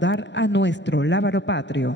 Dar a nuestro lábaro patrio.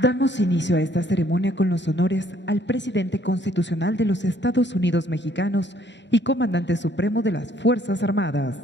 Damos inicio a esta ceremonia con los honores al presidente constitucional de los Estados Unidos mexicanos y comandante supremo de las Fuerzas Armadas.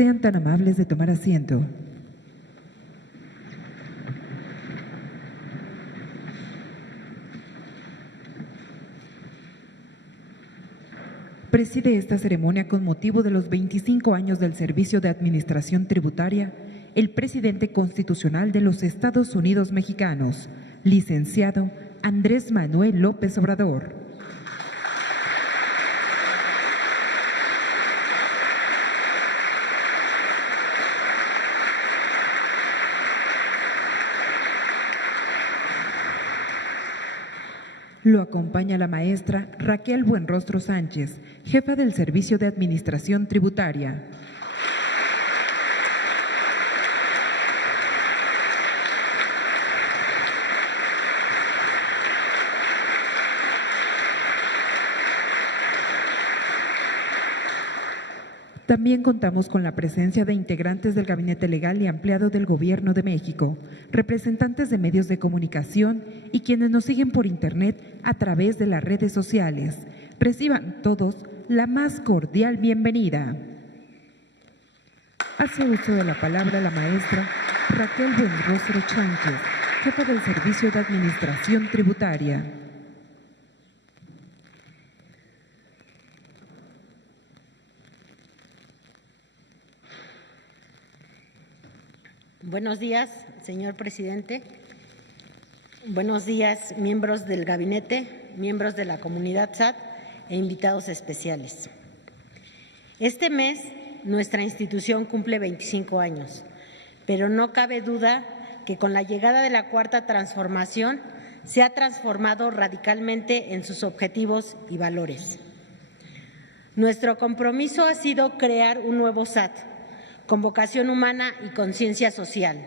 Sean tan amables de tomar asiento. Preside esta ceremonia con motivo de los 25 años del Servicio de Administración Tributaria el presidente constitucional de los Estados Unidos mexicanos, licenciado Andrés Manuel López Obrador. Lo acompaña la maestra Raquel Buenrostro Sánchez, jefa del Servicio de Administración Tributaria. También contamos con la presencia de integrantes del Gabinete Legal y Ampliado del Gobierno de México, representantes de medios de comunicación y quienes nos siguen por Internet a través de las redes sociales. Reciban todos la más cordial bienvenida. Hace uso de la palabra la maestra Raquel Buenrostro Sánchez, jefa del Servicio de Administración Tributaria. Buenos días, señor presidente. Buenos días, miembros del gabinete, miembros de la comunidad SAT e invitados especiales. Este mes, nuestra institución cumple 25 años, pero no cabe duda que con la llegada de la Cuarta Transformación se ha transformado radicalmente en sus objetivos y valores. Nuestro compromiso ha sido crear un nuevo SAT, con vocación humana y conciencia social.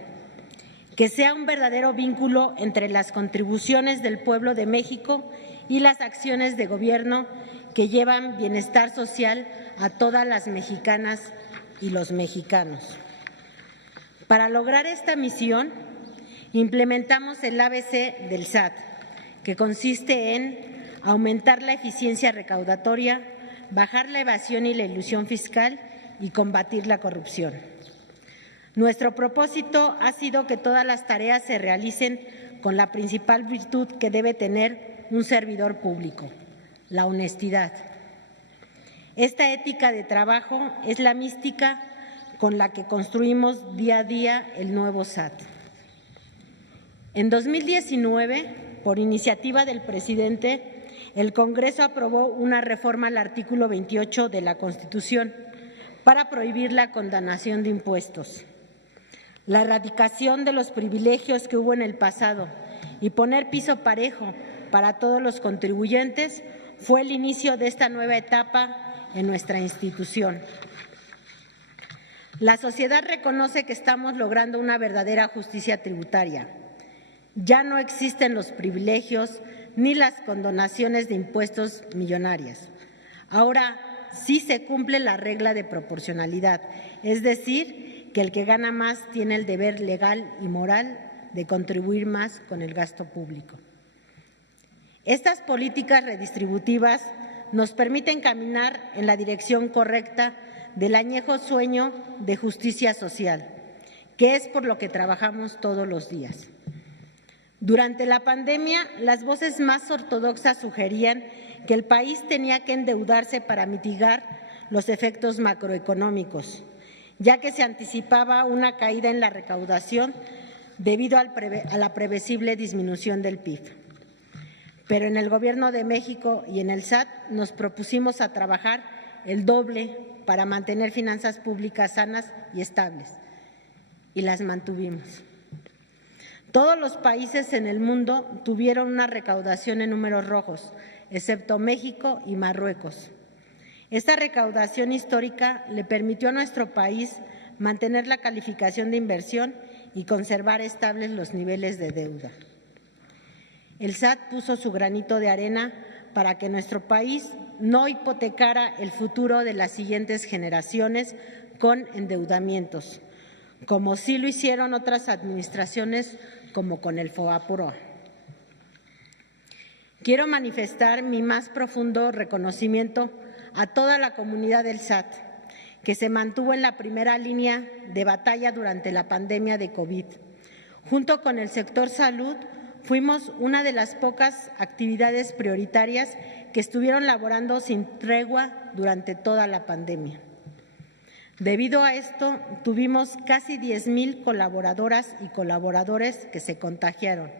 Que sea un verdadero vínculo entre las contribuciones del pueblo de México y las acciones de gobierno que llevan bienestar social a todas las mexicanas y los mexicanos. Para lograr esta misión, implementamos el ABC del SAT, que consiste en aumentar la eficiencia recaudatoria, bajar la evasión y la elusión fiscal y combatir la corrupción. Nuestro propósito ha sido que todas las tareas se realicen con la principal virtud que debe tener un servidor público, la honestidad. Esta ética de trabajo es la mística con la que construimos día a día el nuevo SAT. En 2019, por iniciativa del presidente, el Congreso aprobó una reforma al artículo 28 de la Constitución para prohibir la condonación de impuestos. La erradicación de los privilegios que hubo en el pasado y poner piso parejo para todos los contribuyentes fue el inicio de esta nueva etapa en nuestra institución. La sociedad reconoce que estamos logrando una verdadera justicia tributaria. Ya no existen los privilegios ni las condonaciones de impuestos millonarias. Ahora sí se cumple la regla de proporcionalidad, es decir, que el que gana más tiene el deber legal y moral de contribuir más con el gasto público. Estas políticas redistributivas nos permiten caminar en la dirección correcta del añejo sueño de justicia social, que es por lo que trabajamos todos los días. Durante la pandemia, las voces más ortodoxas sugerían que el país tenía que endeudarse para mitigar los efectos macroeconómicos, ya que se anticipaba una caída en la recaudación debido a la previsible disminución del PIB. Pero en el Gobierno de México y en el SAT nos propusimos a trabajar el doble para mantener finanzas públicas sanas y estables, y las mantuvimos. Todos los países en el mundo tuvieron una recaudación en números rojos, excepto México y Marruecos. Esta recaudación histórica le permitió a nuestro país mantener la calificación de inversión y conservar estables los niveles de deuda. El SAT puso su granito de arena para que nuestro país no hipotecara el futuro de las siguientes generaciones con endeudamientos, como sí lo hicieron otras administraciones, como con el FOBAPROA. Quiero manifestar mi más profundo reconocimiento a toda la comunidad del SAT, que se mantuvo en la primera línea de batalla durante la pandemia de COVID. Junto con el sector salud, fuimos una de las pocas actividades prioritarias que estuvieron laborando sin tregua durante toda la pandemia. Debido a esto, tuvimos casi 10,000 colaboradoras y colaboradores que se contagiaron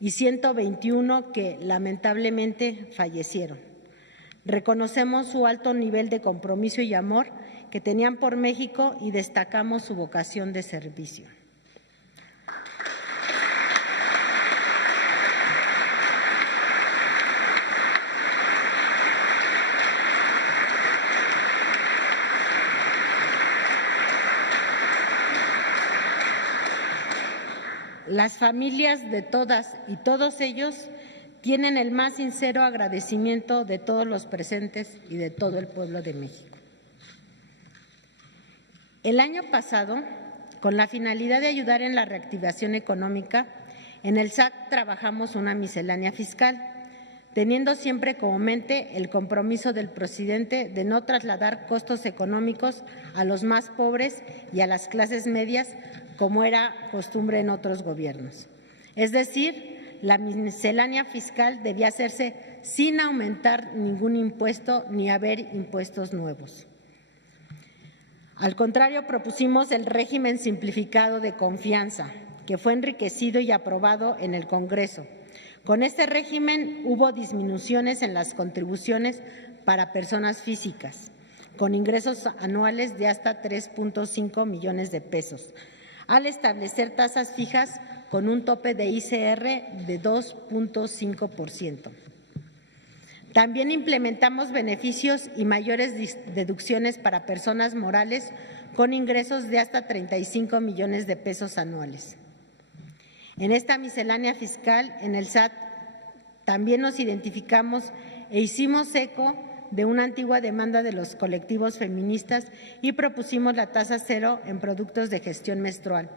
y 121 que lamentablemente fallecieron. Reconocemos su alto nivel de compromiso y amor que tenían por México y destacamos su vocación de servicio. Las familias de todas y todos ellos tienen el más sincero agradecimiento de todos los presentes y de todo el pueblo de México. El año pasado, con la finalidad de ayudar en la reactivación económica, en el SAT trabajamos una miscelánea fiscal, teniendo siempre como mente el compromiso del presidente de no trasladar costos económicos a los más pobres y a las clases medias, como era costumbre en otros gobiernos. Es decir, la miscelánea fiscal debía hacerse sin aumentar ningún impuesto ni haber impuestos nuevos. Al contrario, propusimos el régimen simplificado de confianza, que fue enriquecido y aprobado en el Congreso. Con este régimen hubo disminuciones en las contribuciones para personas físicas, con ingresos anuales de hasta 3.5 millones de pesos, al establecer tasas fijas con un tope de ICR de 2.5%. También implementamos beneficios y mayores deducciones para personas morales con ingresos de hasta 35 millones de pesos anuales. En esta miscelánea fiscal, en el SAT, también nos identificamos e hicimos eco de una antigua demanda de los colectivos feministas y propusimos la tasa cero en productos de gestión menstrual,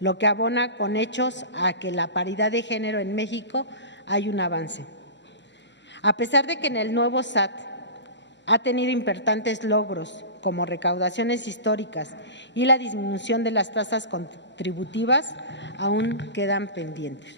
lo que abona con hechos a que la paridad de género en México hay un avance. A pesar de que en el nuevo SAT ha tenido importantes logros como recaudaciones históricas y la disminución de las tasas contributivas, aún quedan pendientes.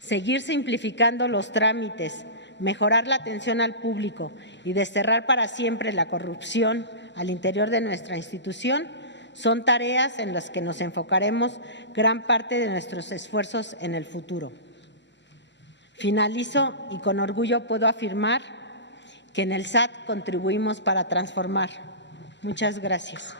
Seguir simplificando los trámites, mejorar la atención al público y desterrar para siempre la corrupción al interior de nuestra institución son tareas en las que nos enfocaremos gran parte de nuestros esfuerzos en el futuro. Finalizo y con orgullo puedo afirmar que en el SAT contribuimos para transformar. Muchas gracias.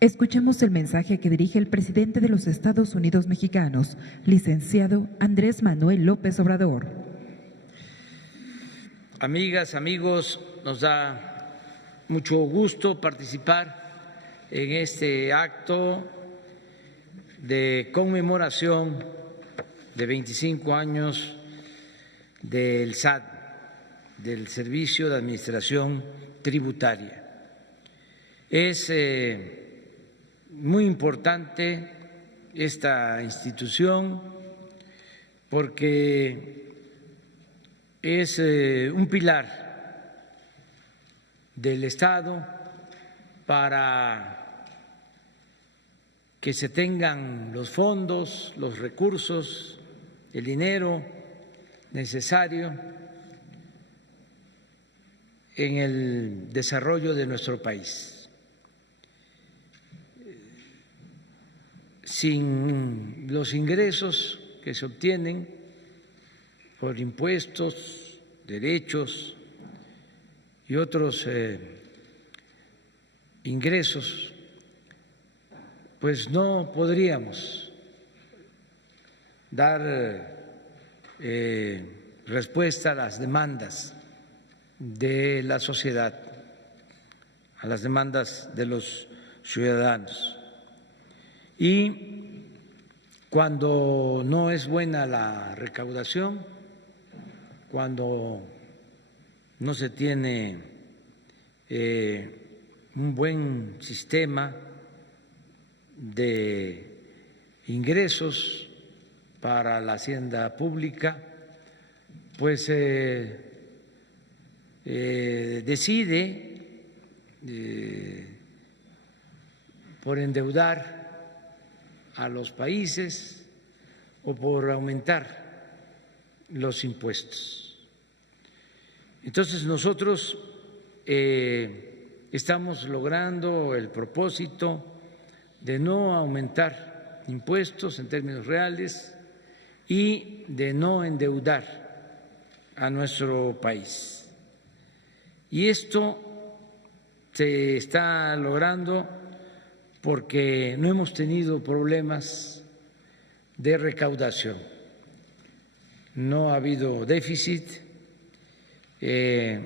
Escuchemos el mensaje que dirige el presidente de los Estados Unidos mexicanos, licenciado Andrés Manuel López Obrador. Amigas, amigos, nos da mucho gusto participar en este acto de conmemoración de 25 años del SAT, del Servicio de Administración Tributaria. Es muy importante esta institución porque es un pilar del Estado para que se tengan los fondos, los recursos, el dinero necesario en el desarrollo de nuestro país. Sin los ingresos que se obtienen por impuestos, derechos y otros ingresos, pues no podríamos dar respuesta a las demandas de la sociedad, a las demandas de los ciudadanos. Y cuando no es buena la recaudación, cuando no se tiene un buen sistema de ingresos para la hacienda pública, pues decide por endeudar a los países o por aumentar los impuestos. Entonces nosotros estamos logrando el propósito de no aumentar impuestos en términos reales y de no endeudar a nuestro país. Y esto se está logrando porque no hemos tenido problemas de recaudación, no ha habido déficit, se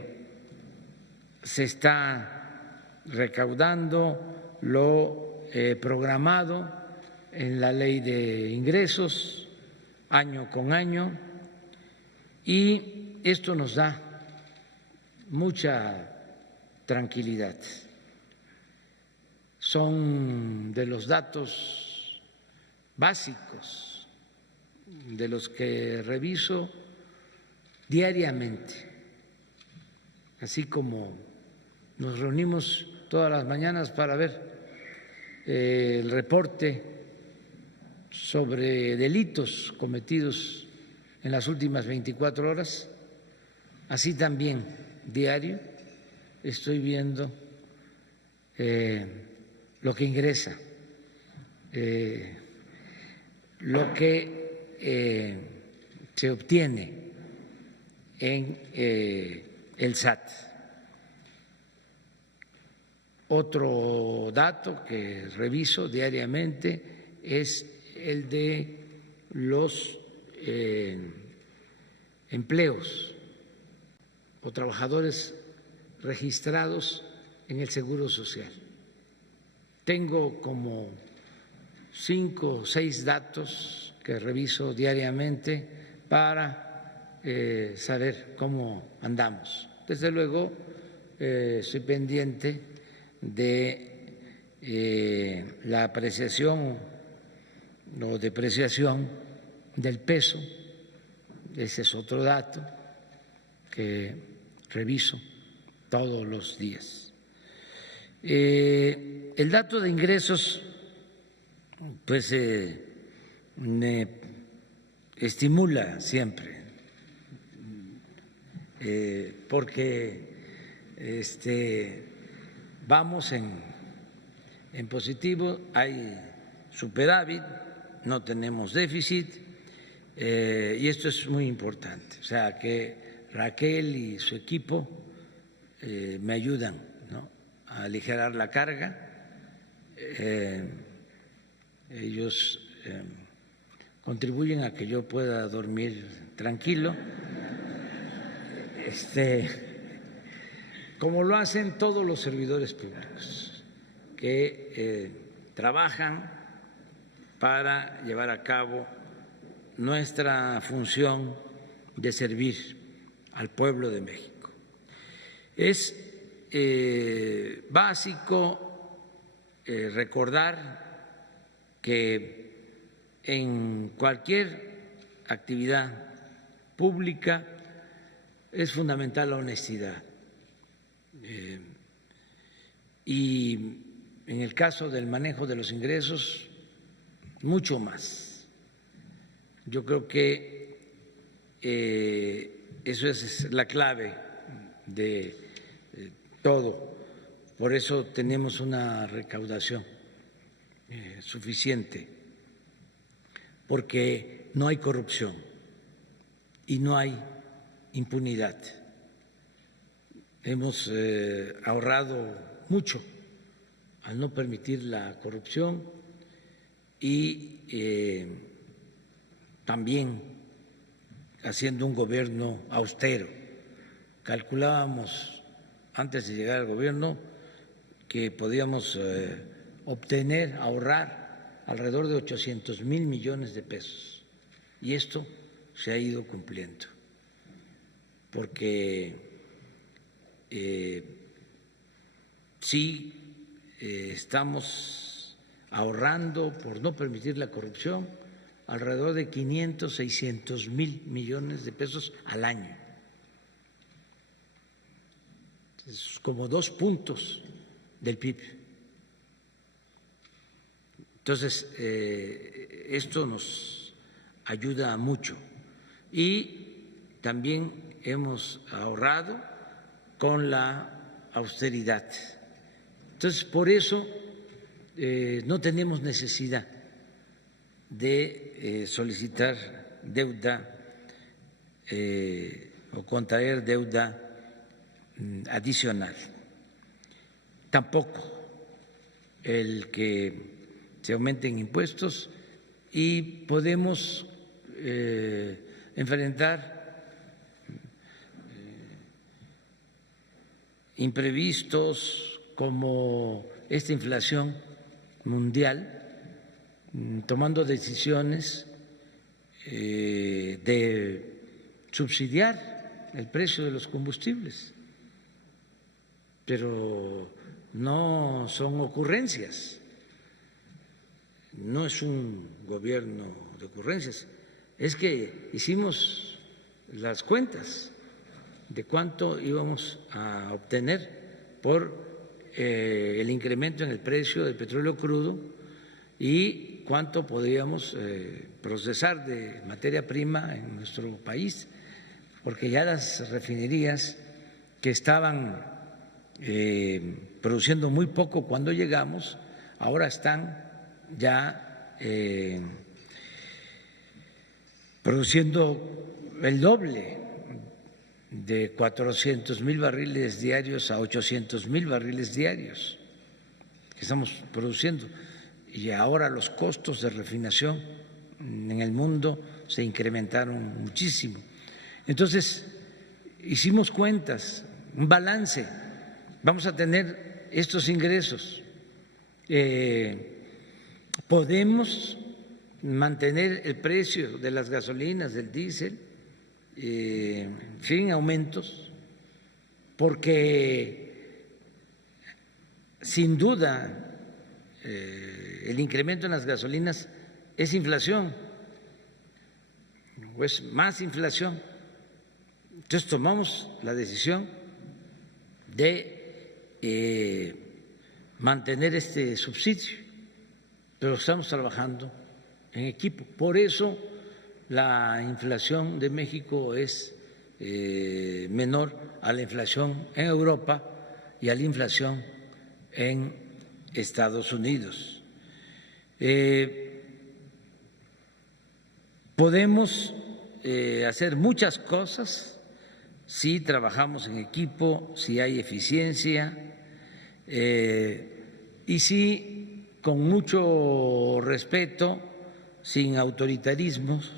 está recaudando lo programado en la ley de ingresos año con año y esto nos da mucha tranquilidad. Son de los datos básicos de los que reviso diariamente, así como nos reunimos todas las mañanas para ver el reporte sobre delitos cometidos en las últimas 24 horas, así también diario estoy viendo lo que ingresa, lo que se obtiene en el SAT. Otro dato que reviso diariamente es el de los empleos o trabajadores registrados en el Seguro Social. Tengo como 5 o 6 datos que reviso diariamente para saber cómo andamos. Desde luego, estoy pendiente de la apreciación o depreciación del peso. Ese es otro dato que reviso todos los días. El dato de ingresos, pues me estimula siempre, porque vamos en positivo, hay superávit, no tenemos déficit, y esto es muy importante. O sea, que Raquel y su equipo me ayudan, ¿no?, a aligerar la carga. Ellos contribuyen a que yo pueda dormir tranquilo, como lo hacen todos los servidores públicos que trabajan para llevar a cabo nuestra función de servir al pueblo de México. Es básico recordar que en cualquier actividad pública es fundamental la honestidad. Y en el caso del manejo de los ingresos, mucho más. Yo creo que eso es la clave de todo. Por eso tenemos una recaudación suficiente, porque no hay corrupción y no hay impunidad. Hemos ahorrado mucho al no permitir la corrupción y también haciendo un gobierno austero. Calculábamos antes de llegar al gobierno que podíamos obtener, ahorrar alrededor de 800,000 millones de pesos, y esto se ha ido cumpliendo, porque sí estamos ahorrando, por no permitir la corrupción, alrededor de 500, 600,000 millones de pesos al año. Es como 2 puntos del PIB. Entonces, esto nos ayuda mucho. Y también hemos ahorrado con la austeridad. Entonces, por eso no tenemos necesidad de solicitar deuda o contraer deuda adicional. Tampoco el que se aumenten impuestos, y podemos enfrentar imprevistos como esta inflación mundial, tomando decisiones de subsidiar el precio de los combustibles, pero no son ocurrencias, no es un gobierno de ocurrencias, es que hicimos las cuentas de cuánto íbamos a obtener por el incremento en el precio del petróleo crudo y cuánto podríamos procesar de materia prima en nuestro país, porque ya las refinerías que estaban produciendo muy poco cuando llegamos, ahora están ya produciendo el doble, de 400,000 barriles diarios a 800,000 barriles diarios que estamos produciendo. Y ahora los costos de refinación en el mundo se incrementaron muchísimo. Entonces, hicimos cuentas, un balance. Vamos a tener estos ingresos. Podemos mantener el precio de las gasolinas, del diésel, sin aumentos, porque sin duda el incremento en las gasolinas es inflación, o es más inflación. Entonces tomamos la decisión de mantener este subsidio, pero estamos trabajando en equipo. Por eso la inflación de México es menor a la inflación en Europa y a la inflación en Estados Unidos. Podemos hacer muchas cosas si trabajamos en equipo, si hay eficiencia y si con mucho respeto, sin autoritarismos,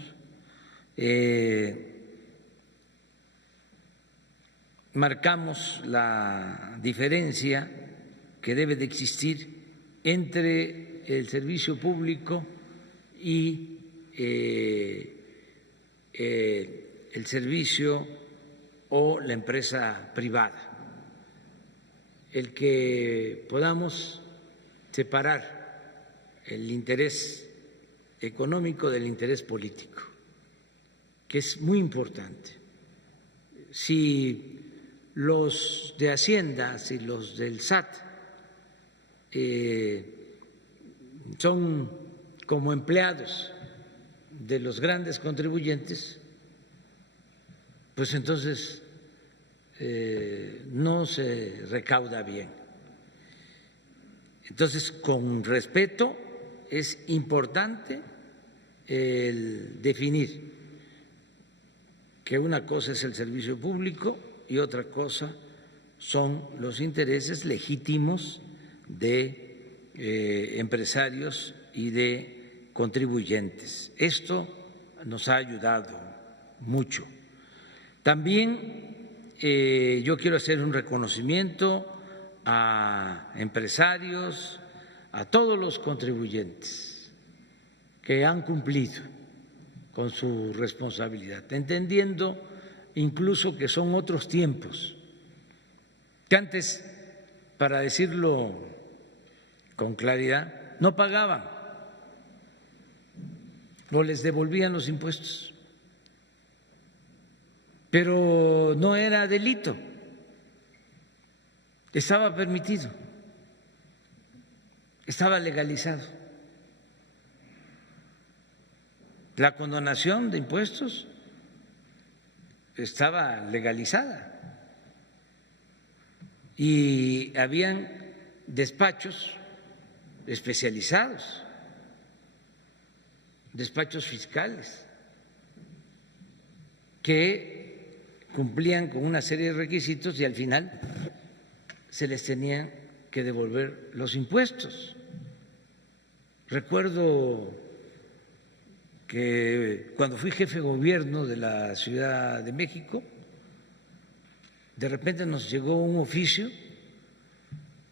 marcamos la diferencia que debe de existir entre el servicio público y el servicio o la empresa privada, el que podamos separar el interés económico del interés político, que es muy importante. Si los de Hacienda, si los del SAT son como empleados de los grandes contribuyentes, pues entonces no se recauda bien. Entonces, con respeto, es importante el definir que una cosa es el servicio público y otra cosa son los intereses legítimos de empresarios y de contribuyentes. Esto nos ha ayudado mucho. También yo quiero hacer un reconocimiento a empresarios, a todos los contribuyentes que han cumplido con su responsabilidad, entendiendo incluso que son otros tiempos, que antes, para decirlo con claridad, no pagaban o les devolvían los impuestos, pero no era delito, estaba permitido, estaba legalizado. La condonación de impuestos estaba legalizada y habían despachos especializados, despachos fiscales, que cumplían con una serie de requisitos y al final se les tenían que devolver los impuestos. Recuerdo que cuando fui jefe de gobierno de la Ciudad de México, de repente nos llegó un oficio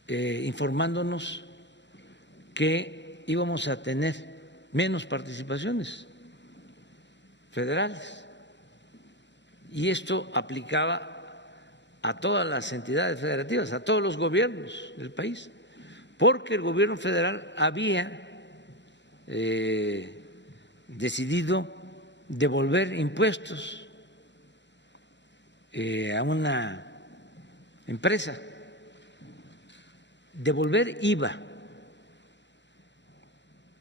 informándonos que íbamos a tener menos participaciones federales. Y esto aplicaba a todas las entidades federativas, a todos los gobiernos del país, porque el gobierno federal había decidido devolver impuestos a una empresa, devolver IVA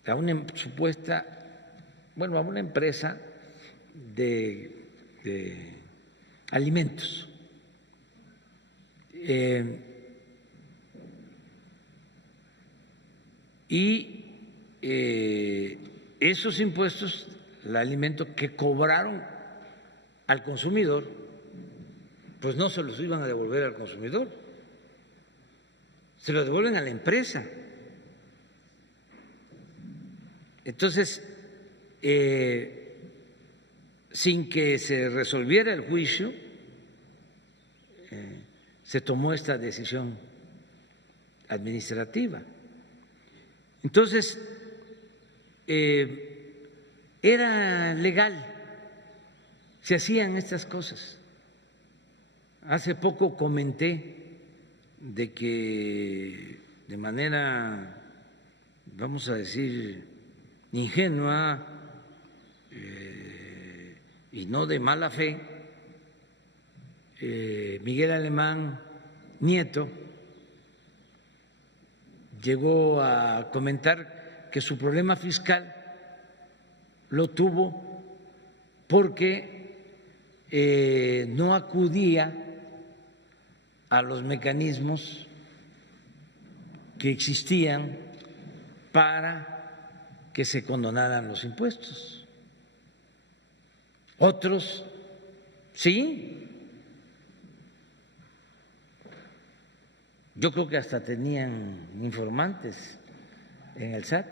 a una a una empresa de alimentos. Y esos impuestos el alimento que cobraron al consumidor, pues no se los iban a devolver al consumidor, se lo devuelven a la empresa. Entonces, sin que se resolviera el juicio, se tomó esta decisión administrativa. Entonces, era legal, se hacían estas cosas. Hace poco comenté de que de manera, vamos a decir, ingenua y no de mala fe, Miguel Alemán Nieto llegó a comentar que su problema fiscal lo tuvo porque no acudía a los mecanismos que existían para que se condonaran los impuestos. Otros sí. Yo creo que hasta tenían informantes en el SAT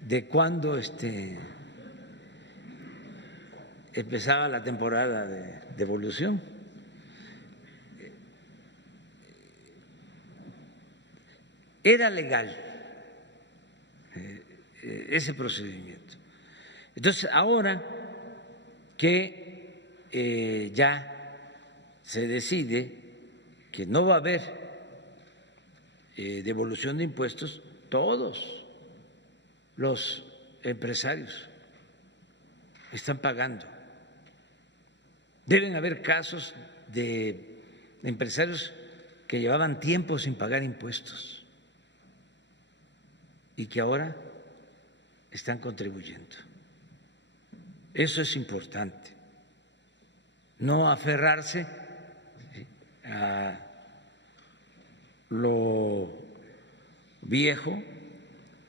de cuándo empezaba la temporada de devolución. Era legal ese procedimiento. Entonces, ahora que ya se decide que no va a haber devolución de impuestos, todos los empresarios están pagando. Deben haber casos de empresarios que llevaban tiempo sin pagar impuestos y que ahora están contribuyendo. Eso es importante, no aferrarse a lo viejo,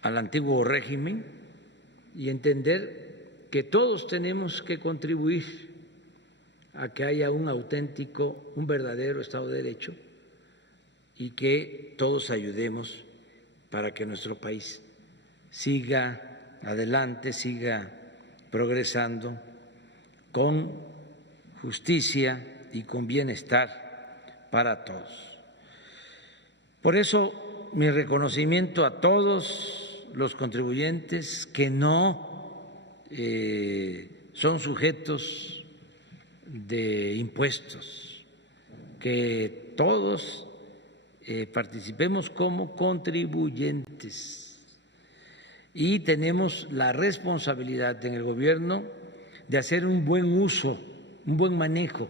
al antiguo régimen, y entender que todos tenemos que contribuir a que haya un auténtico, un verdadero Estado de Derecho y que todos ayudemos para que nuestro país siga adelante, siga progresando con justicia y con bienestar para todos. Por eso, mi reconocimiento a todos los contribuyentes que no son sujetos de impuestos, que todos participemos como contribuyentes y tenemos la responsabilidad en el gobierno de hacer un buen uso, un buen manejo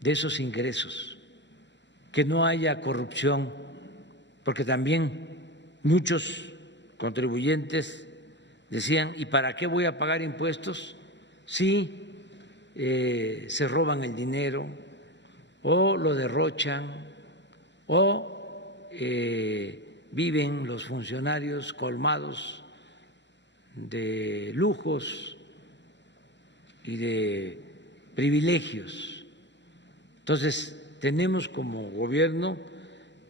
de esos ingresos, que no haya corrupción, porque también muchos contribuyentes decían, ¿y para qué voy a pagar impuestos si se roban el dinero o lo derrochan o viven los funcionarios colmados de lujos y de privilegios? Entonces, tenemos como gobierno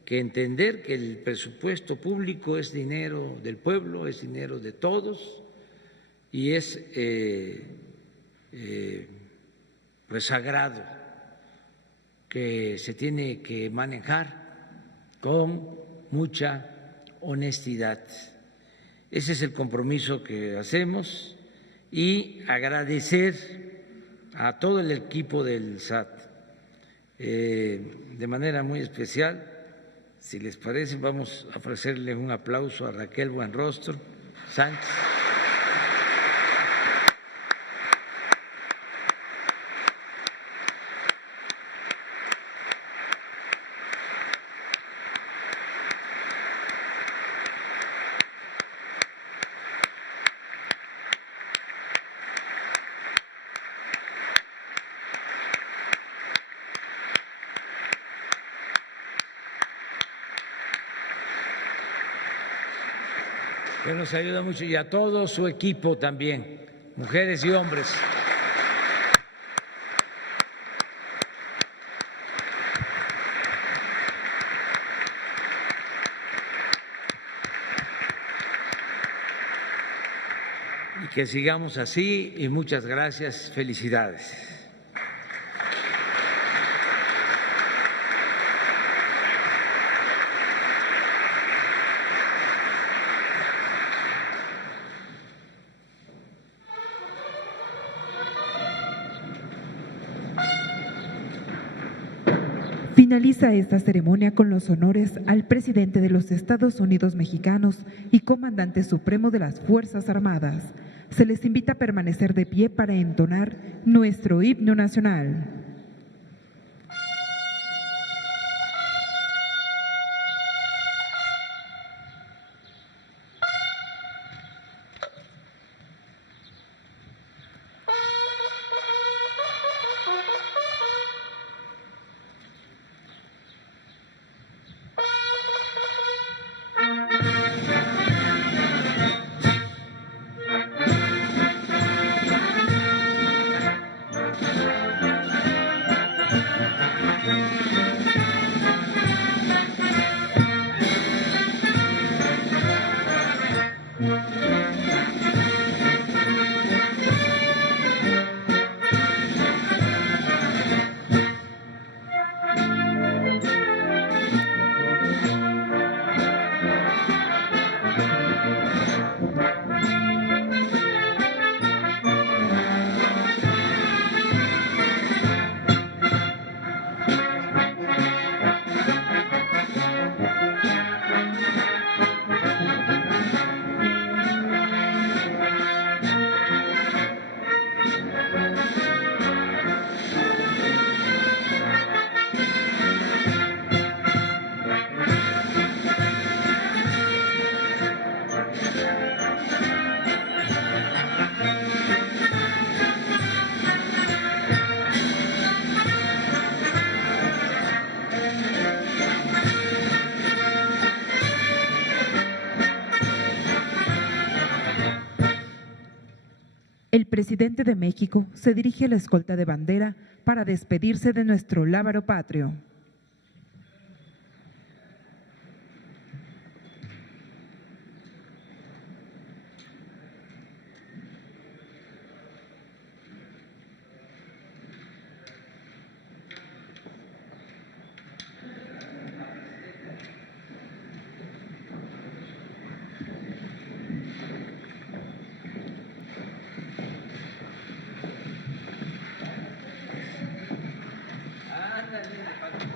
que entender que el presupuesto público es dinero del pueblo, es dinero de todos y es pues sagrado, que se tiene que manejar con mucha honestidad. Ese es el compromiso que hacemos y agradecer a todo el equipo del SAT, de manera muy especial. Si les parece, vamos a ofrecerle un aplauso a Raquel Buenrostro Sánchez. Que nos ayuda mucho, y a todo su equipo también. mujeres y hombres. Y que sigamos así y muchas gracias, felicidades. Finaliza esta ceremonia con los honores al presidente de los Estados Unidos mexicanos y comandante supremo de las Fuerzas Armadas. Se les invita a permanecer de pie para entonar nuestro himno nacional. El presidente de México se dirige a la escolta de bandera para despedirse de nuestro lábaro patrio. Ándale,